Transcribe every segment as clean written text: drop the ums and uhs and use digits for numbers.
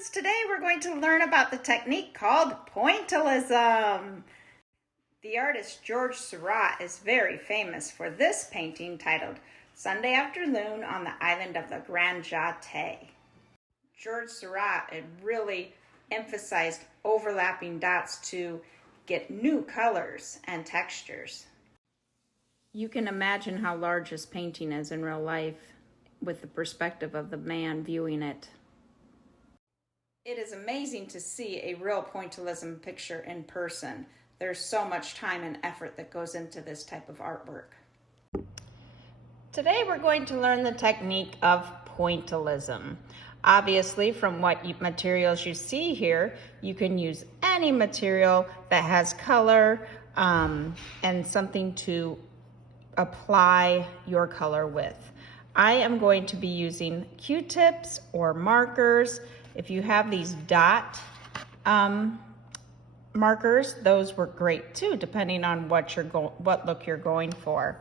friends, today we're going to learn about the technique called Pointillism. The artist George Seurat is very famous for this painting titled Sunday Afternoon on the Island of the Grand Jatte. George Seurat had really emphasized overlapping dots to get new colors and textures. You can imagine how large this painting is in real life with the perspective of the man viewing it. It is amazing to see a real pointillism picture in person. There's so much time and effort that goes into this type of artwork. Today we're going to learn the technique of pointillism. Obviously, from what materials you see here, you can use any material that has color and something to apply your color with. I am going to be using Q-tips or markers. If you have these dot markers, those work great too, depending on what look you're going for.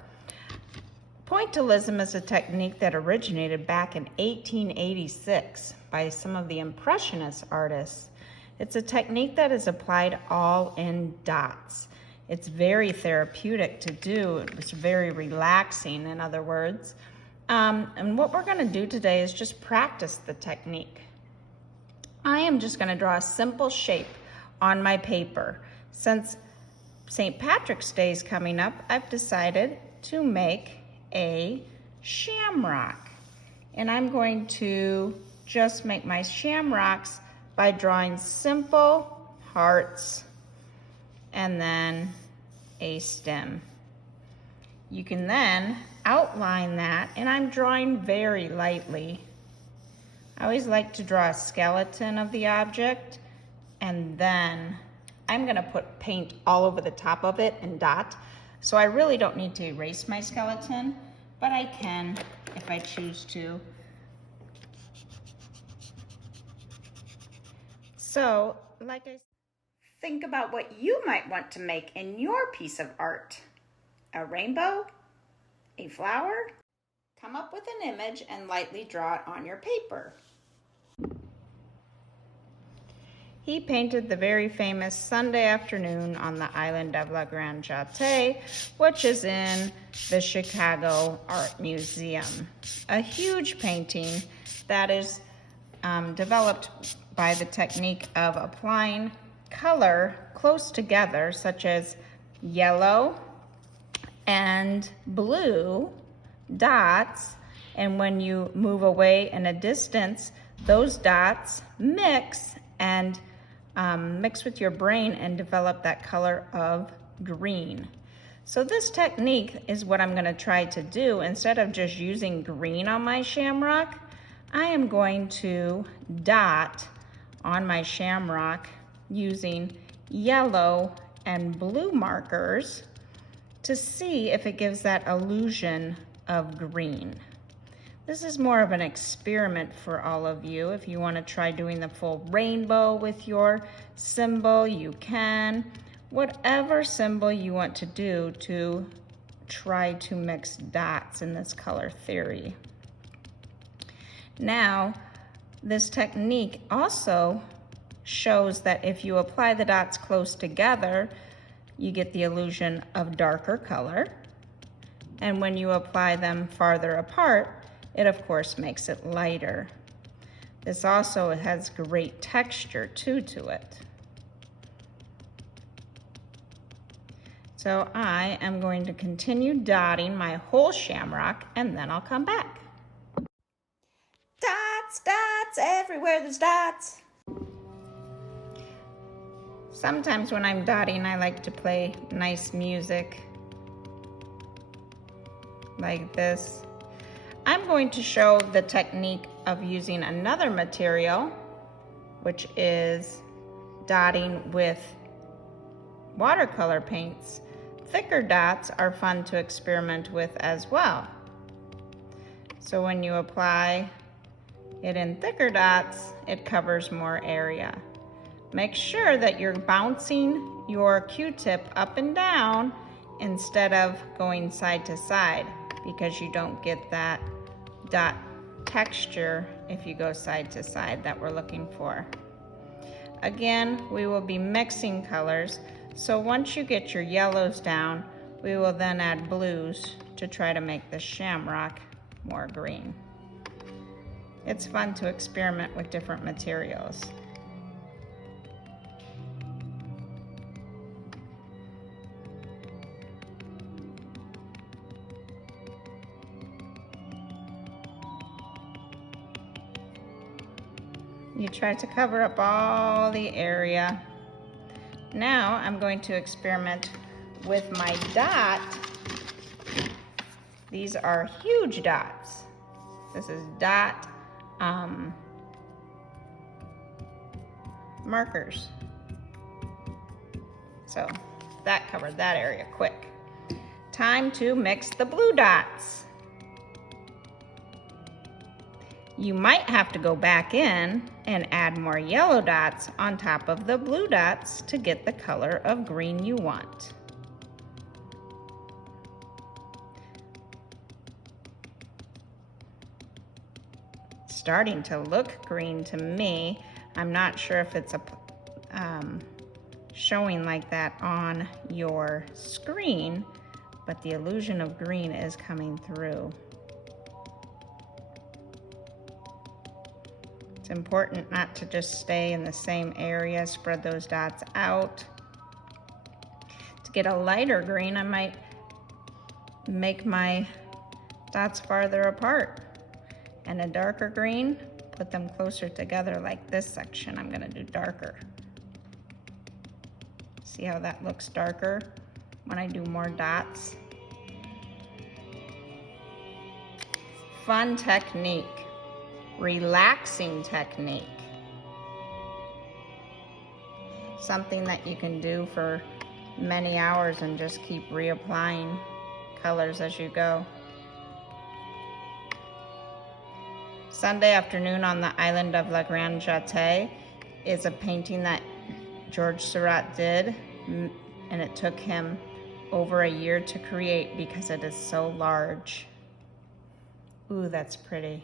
Pointillism is a technique that originated back in 1886 by some of the Impressionist artists. It's a technique that is applied all in dots. It's very therapeutic to do. It's very relaxing, in other words. And what we're going to do today is just practice the technique. I am just going to draw a simple shape on my paper. Since St. Patrick's Day is coming up, I've decided to make a shamrock. And I'm going to just make my shamrocks by drawing simple hearts and then a stem. You can then outline that, and I'm drawing very lightly. I always like to draw a skeleton of the object, and then I'm gonna put paint all over the top of it and dot. So I really don't need to erase my skeleton, but I can if I choose to. So, like I said, think about what you might want to make in your piece of art. A rainbow? A flower? Come up with an image and lightly draw it on your paper. He painted the very famous Sunday Afternoon on the Island of the Grand Jatte, which is in the Chicago Art Museum. A huge painting that is developed by the technique of applying color close together, such as yellow and blue dots, and when you move away in a distance, those dots mix and mix with your brain and develop that color of green. So this technique is what I'm going to try to do. Instead of just using green on my shamrock, I am going to dot on my shamrock using yellow and blue markers to see if it gives that illusion of green. This is more of an experiment for all of you. If you want to try doing the full rainbow with your symbol, you can. Whatever symbol you want to do to try to mix dots in this color theory. Now, this technique also shows that if you apply the dots close together, you get the illusion of darker color. And when you apply them farther apart, it of course makes it lighter. This also has great texture too to it. So I am going to continue dotting my whole shamrock, and then I'll come back. Dots, dots, everywhere there's dots. Sometimes when I'm dotting, I like to play nice music like this. I'm going to show the technique of using another material, which is dotting with watercolor paints. Thicker dots are fun to experiment with as well. So when you apply it in thicker dots, it covers more area. Make sure that you're bouncing your Q-tip up and down instead of going side to side, because you don't get that dot texture if you go side to side that we're looking for. Again, we will be mixing colors, so once you get your yellows down, we will then add blues to try to make the shamrock more green. It's fun to experiment with different materials. You try to cover up all the area. Now I'm going to experiment with my dot. These are huge dots. This is dot markers. So that covered that area quick. Time to mix the blue dots. You might have to go back in and add more yellow dots on top of the blue dots to get the color of green you want. Starting to look green to me. I'm not sure if it's showing like that on your screen, but the illusion of green is coming through. It's important not to just stay in the same area, spread those dots out. To get a lighter green, I might make my dots farther apart. And a darker green, put them closer together like this section. I'm gonna do darker. See how that looks darker when I do more dots? Fun technique. Relaxing technique. Something that you can do for many hours and just keep reapplying colors as you go. Sunday Afternoon on the Island of La Grande Jatte is a painting that George Seurat did, and it took him over a year to create because it is so large. Ooh, that's pretty.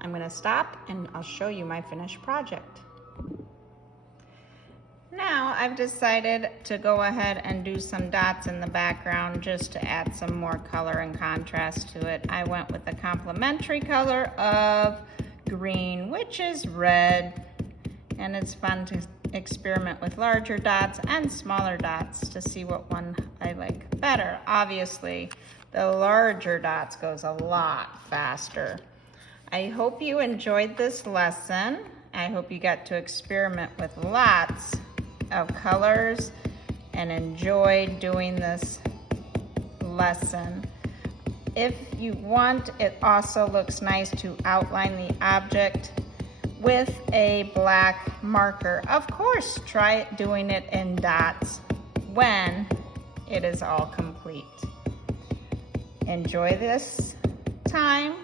I'm going to stop and I'll show you my finished project. Now I've decided to go ahead and do some dots in the background just to add some more color and contrast to it. I went with the complementary color of green, which is red, and it's fun to experiment with larger dots and smaller dots to see what one I like better. Obviously, the larger dots goes a lot faster. I hope you enjoyed this lesson. I hope you got to experiment with lots of colors and enjoy doing this lesson. If you want, it also looks nice to outline the object with a black marker. Of course, try doing it in dots when it is all complete. Enjoy this time.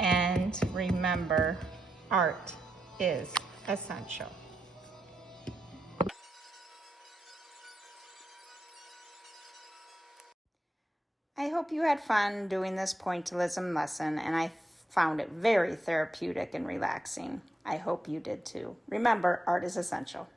And remember, art is essential. I hope you had fun doing this pointillism lesson, and I found it very therapeutic and relaxing. I hope you did too. Remember, art is essential.